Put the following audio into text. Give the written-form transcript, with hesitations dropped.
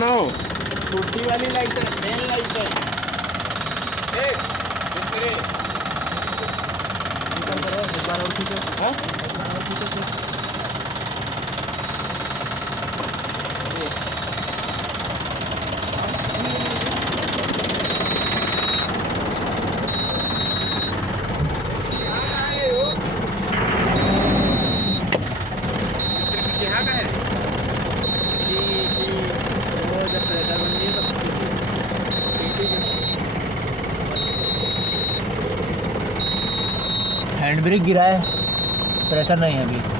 बनाओ। छोटी वाली लाइट है, मेन लाइट है। ए, चुप करे। ऊपर करो एक बार और खींचो, हाँ? एक बार और खींचो फिर। यहाँ का है। वो जब प्रेशर बन गई तब हैंड ब्रेक गिरा है, प्रेशर नहीं है अभी।